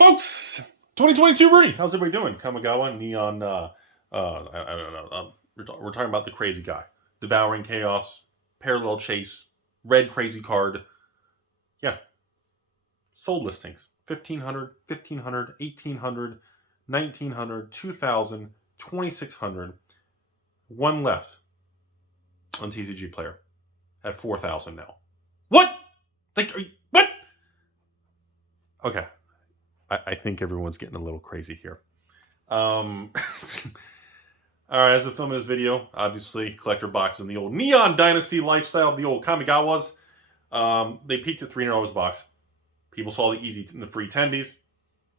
Folks, 2022 Rudy, how's everybody doing? Kamigawa, Neon, I don't know. We're talking about the crazy guy. Devouring Chaos, Parallel Chase, Red Crazy Card. Yeah. Sold listings. 1,500, 1,500, 1,800, 1,900, 2,000, 2,600. One left on TCG Player at 4,000 now. What? Like, what? Okay. I think everyone's getting a little crazy here. All right, as the film of this video, obviously, collector boxes in the old Neon Dynasty lifestyle of the old Kamigawas. They peaked at $300 a box. People saw the easy and the free tendies.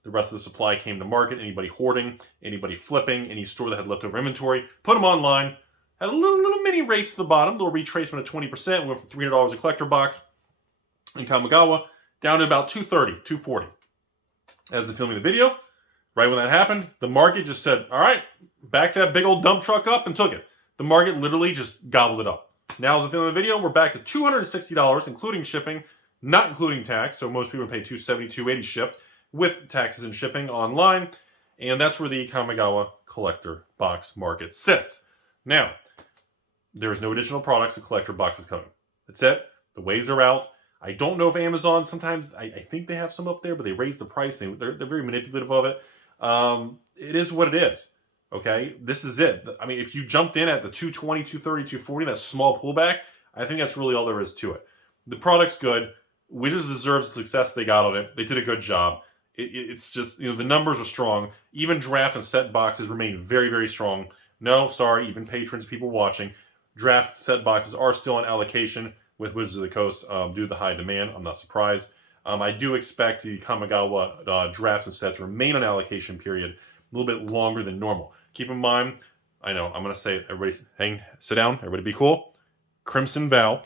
The rest of the supply came to market. Anybody hoarding, anybody flipping, any store that had leftover inventory, put them online. Had a little mini race to the bottom, little retracement of 20%. Went from $300 a collector box in Kamigawa down to about $230, $240. As the filming the video, right when that happened, the market just said, all right, back that big old dump truck up and took it. The market literally just gobbled it up. Now, as the filming the video, we're back to $260, including shipping, not including tax. So most people pay $270, $280 shipped with taxes and shipping online. And that's where the Kamigawa collector box market sits. Now, there is no additional products and collector boxes coming. That's it. The waves are out. I don't know if Amazon, sometimes, I think they have some up there, but they raise the price. They're very manipulative of it. It is what it is. Okay? This is it. I mean, if you jumped in at the 220, 230, 240, that small pullback, I think that's really all there is to it. The product's good. Wizards deserves the success they got on it. They did a good job. It's just, the numbers are strong. Even draft and set boxes remain very, very strong. No, sorry, even patrons, people watching, draft set boxes are still on allocation with Wizards of the Coast due to the high demand. I'm not surprised. I do expect the Kamigawa drafts and sets to remain on allocation period a little bit longer than normal. Keep in mind, I know, I'm going to say it. Everybody sit down. Everybody be cool. Crimson Vow.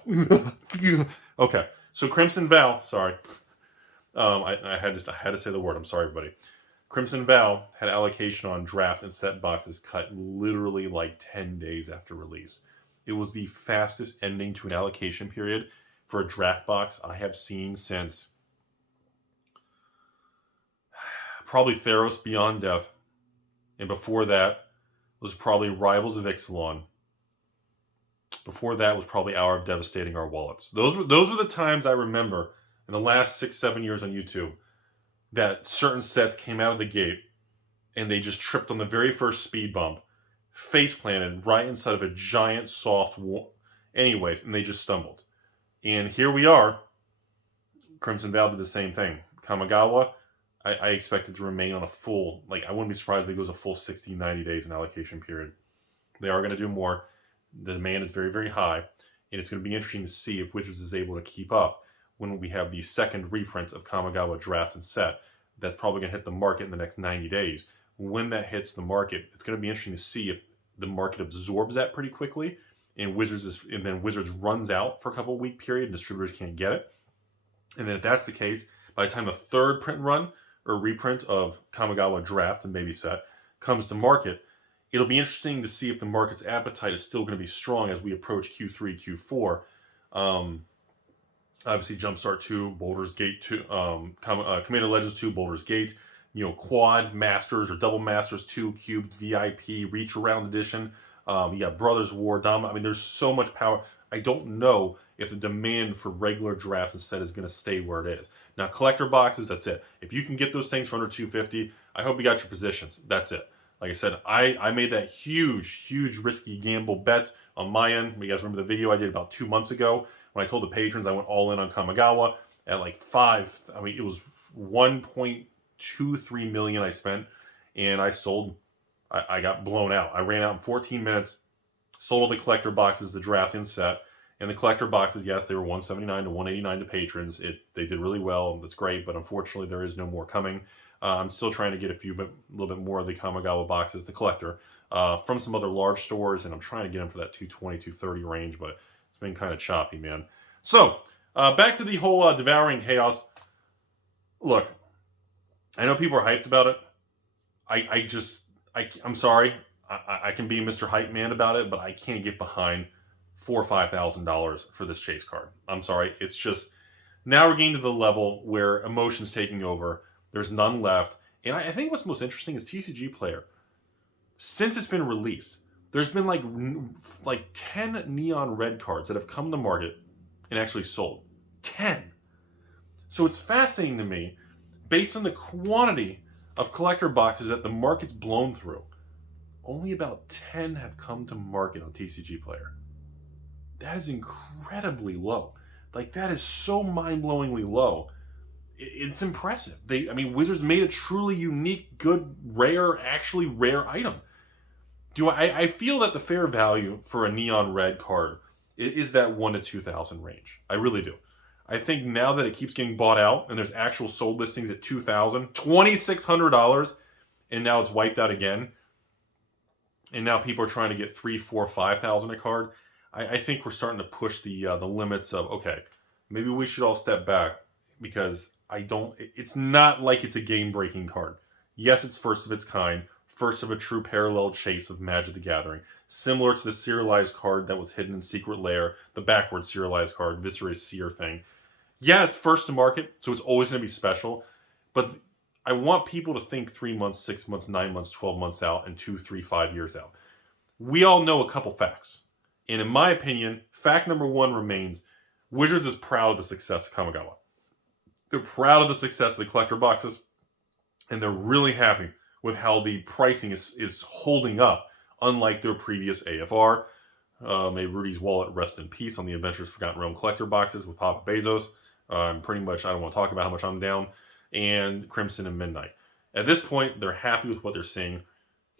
Okay, so Crimson Vow, sorry. I had to say the word. I'm sorry, everybody. Crimson Vow had allocation on draft and set boxes cut literally like 10 days after release. It was the fastest ending to an allocation period for a draft box I have seen since probably Theros Beyond Death. And before that was probably Rivals of Ixalan. Before that was probably Hour of Devastating Our Wallets. Those were the times I remember in the last 6-7 years on YouTube that certain sets came out of the gate and they just tripped on the very first speed bump, face planted right inside of a giant soft wall. Anyways, and they just stumbled. And here we are. Crimson Vow did the same thing. Kamigawa, I expect it to remain on a full, I wouldn't be surprised if it goes a full 60, 90 days in allocation period. They are going to do more. The demand is very, very high. And it's going to be interesting to see if Wizards is able to keep up when we have the second reprint of Kamigawa draft and set. That's probably going to hit the market in the next 90 days. When that hits the market, it's going to be interesting to see if the market absorbs that pretty quickly, and then Wizards runs out for a couple week period, and distributors can't get it. And then if that's the case, by the time the third print run or reprint of Kamigawa draft and maybe set comes to market, it'll be interesting to see if the market's appetite is still going to be strong as we approach Q3, Q4. Obviously, Jumpstart 2, Baldur's Gate 2, Commander Legends 2, Baldur's Gate, Quad Masters or Double Masters 2, Cubed VIP, Reach Around Edition. You got Brothers War, Dom. I mean, there's so much power. I don't know if the demand for regular draft and set is going to stay where it is. Now, collector boxes, that's it. If you can get those things for under $250, I hope you got your positions. That's it. Like I said, I made that huge risky gamble bet on my end. You guys remember the video I did about 2 months ago when I told the patrons I went all in on Kamigawa at like 5. I mean, it was 1.23 million I spent, and I sold. I got blown out. I ran out in 14 minutes, sold all the collector boxes, the draft and set. And the collector boxes, yes, they were $179 to $189 to patrons. They did really well. That's great, but unfortunately there is no more coming. I'm still trying to get a little bit more of the Kamigawa boxes, the collector, from some other large stores, and I'm trying to get them for that $220, $230 range, but it's been kind of choppy, man. So, back to the whole Devouring Chaos. Look, I know people are hyped about it. I'm sorry. I can be Mr. Hype Man about it, but I can't get behind $4,000 or $5,000 for this chase card. I'm sorry. It's just, now we're getting to the level where emotion's taking over. There's none left. And I think what's most interesting is TCG Player. Since it's been released, there's been like 10 neon red cards that have come to market and actually sold. 10. So it's fascinating to me, based on the quantity of collector boxes that the market's blown through, only about 10 have come to market on TCG Player. That is incredibly low. Like, that is so mind-blowingly low. It's impressive. Wizards made a truly unique, good, rare, actually rare item. I feel that the fair value for a neon red card is that 1,000 to 2,000 range. I really do. I think now that it keeps getting bought out and there's actual sold listings at $2,000, $2,600, and now it's wiped out again, and now people are trying to get $3,000, $4,000, $5,000 a card. I think we're starting to push the limits of, okay, maybe we should all step back, because it's not like it's a game-breaking card. Yes, it's first of its kind, first of a true parallel chase of Magic the Gathering, similar to the serialized card that was hidden in Secret Lair, the backward serialized card, Viscera's Seer thing. Yeah, it's first to market, so it's always going to be special, but I want people to think 3 months, 6 months, 9 months, 12 months out, and 2, 3, 5 years out. We all know a couple facts. And in my opinion, fact number one remains, Wizards is proud of the success of Kamigawa. They're proud of the success of the collector boxes, and they're really happy with how the pricing is holding up, unlike their previous AFR. May Rudy's wallet rest in peace on the Adventures Forgotten Realm collector boxes with Papa Bezos. Pretty much, I don't want to talk about how much I'm down. And Crimson and Midnight. At this point, they're happy with what they're seeing,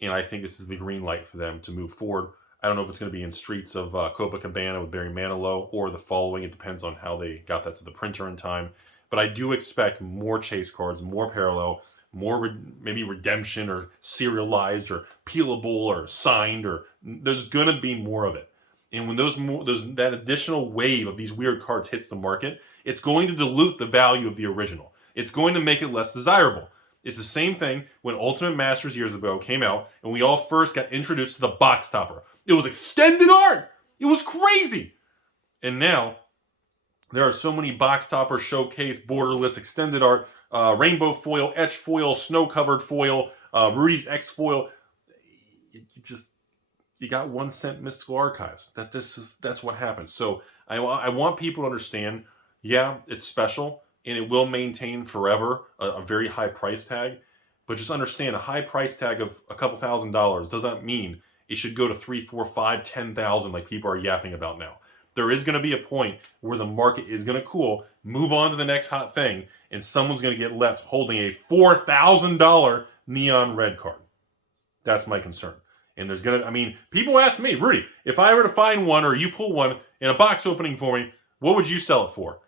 and I think this is the green light for them to move forward. I don't know if it's going to be in Streets of Copacabana with Barry Manilow or the following. It depends on how they got that to the printer in time. But I do expect more chase cards, more parallel, more maybe redemption or serialized or peelable or signed, or there's going to be more of it. And when that additional wave of these weird cards hits the market, it's going to dilute the value of the original. It's going to make it less desirable. It's the same thing when Ultimate Masters years ago came out and we all first got introduced to the box topper. It was extended art. It was crazy. And now there are so many box topper, showcase, borderless, extended art, rainbow foil, etched foil, snow-covered foil, Rudy's X foil. You got 1 cent mystical archives. That's what happens. So I want people to understand, yeah, it's special, and it will maintain forever a very high price tag. But just understand, a high price tag of a couple $1,000s doesn't mean it should go to 3, 4, 5, 10,000 like people are yapping about now. There is going to be a point where the market is going to cool, move on to the next hot thing, and someone's going to get left holding a $4,000 neon red card. That's my concern. And there's going to, people ask me, Rudy, if I were to find one or you pull one in a box opening for me, what would you sell it for?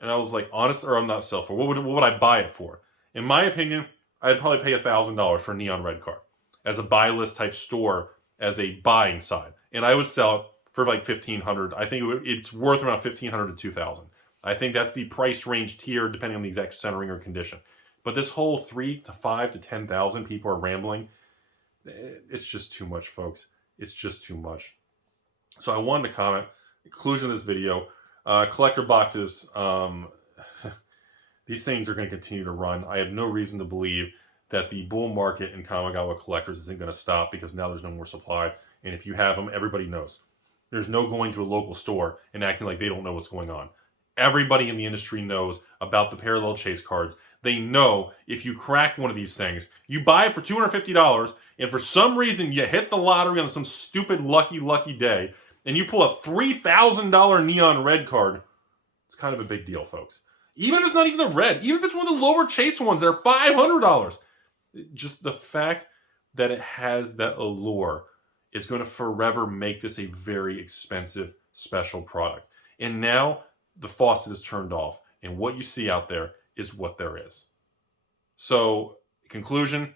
And I was like, I'm not sell for. What would I buy it for? In my opinion, I'd probably pay $1,000 for a neon red card as a buy list type store, as a buying side, and I would sell it for like $1,500. I think it's worth around $1,500 to $2,000. I think that's the price range tier, depending on the exact centering or condition. But this whole 3 to 5 to 10,000 people are rambling. It's just too much, folks. It's just too much. So I wanted to comment. Conclusion of this video: collector boxes. These things are going to continue to run. I have no reason to believe that the bull market in Kamigawa collectors isn't going to stop, because now there's no more supply. And if you have them, everybody knows. There's no going to a local store and acting like they don't know what's going on. Everybody in the industry knows about the parallel chase cards. They know if you crack one of these things, you buy it for $250, and for some reason you hit the lottery on some stupid lucky day, and you pull a $3,000 neon red card, it's kind of a big deal, folks. Even if it's not even the red, even if it's one of the lower chase ones that are $500, just the fact that it has that allure is going to forever make this a very expensive special product. And now the faucet is turned off, and what you see out there is what there is. So, conclusion,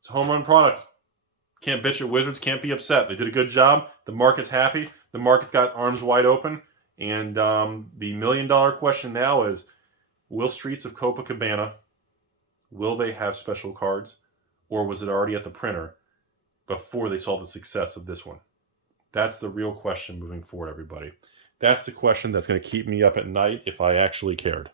it's a home run product. Can't bitch at Wizards, can't be upset. They did a good job. The market's happy. The market's got arms wide open. And the million-dollar question now is, will Streets of Copacabana, will they have special cards? Or was it already at the printer before they saw the success of this one? That's the real question moving forward, everybody. That's the question that's going to keep me up at night if I actually cared.